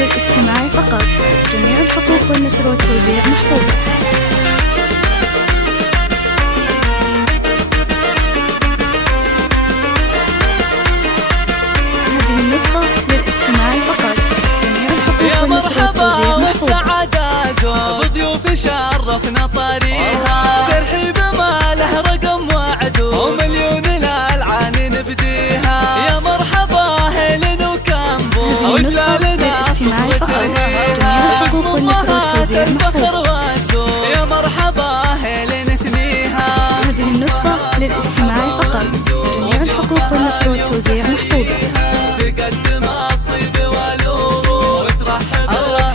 للاستماع فقط. جميع الحقوق والنشر والتوزيع محفوظة. هذه النسخة للاستماع فقط. جميع الحقوق والنشر والتوزيع محفوظة. والسعادة زود بضيوف شرفنا طريها، ترحيب ما له رقم وعدود ومليون الألعان نبديها. يا مرحبا هيلن وكامبو وجلالنا صفوة الهيها، باسم أمهات الفخر والزود. يا مرحبا هيلن ثنيها. هذه النسخة للاستماع فقط. جميع الحقوق والنشر والتوزيع محفوظة. تقدم الطيب والورود وترحب الله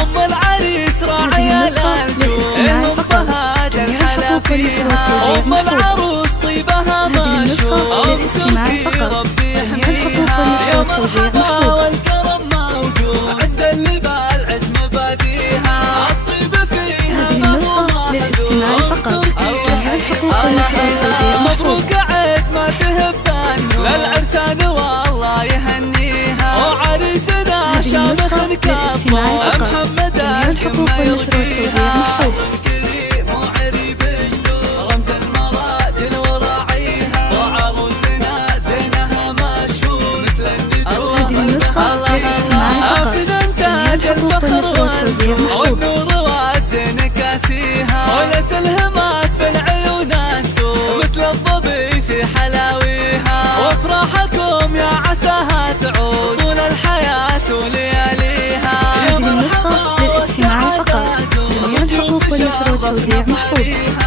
أم العريس راعية الألفون فهد الحلا فيها. أم العروس طيبها مشهور للاستماع فقط. جميع الحقوق والنشر والتوزيع محفوظة. والكرم موجود عند اللي بالعز مباديها. الطيب فيها هذه النسخة للاستماع فقط. جميع الحقوق والنشر والتوزيع محفوظة. مبروك عيد ما تهبان للعرسان والله يهنيها. وعريسنا شامخ كفو محمد الحقوق والنشر والتوزيع محفوظة. كريم وعريب جدود رمز المراجل وراعيها. وعروسنا زينها مشهور مثل النجوم. هذه النسخة للاستماع فقط. جميع الحقوق والنشر والتوزيع محفوظة. والنور والزين كاسيها. ولس الهمات بالعيون السود مثل الظبي في حلاويها. وافراحكم يا عساها تعود طول الحياة ولياليها. هذه النسخة للاستماع فقط. جميع الحقوق والنشر والتوزيع محفوظة.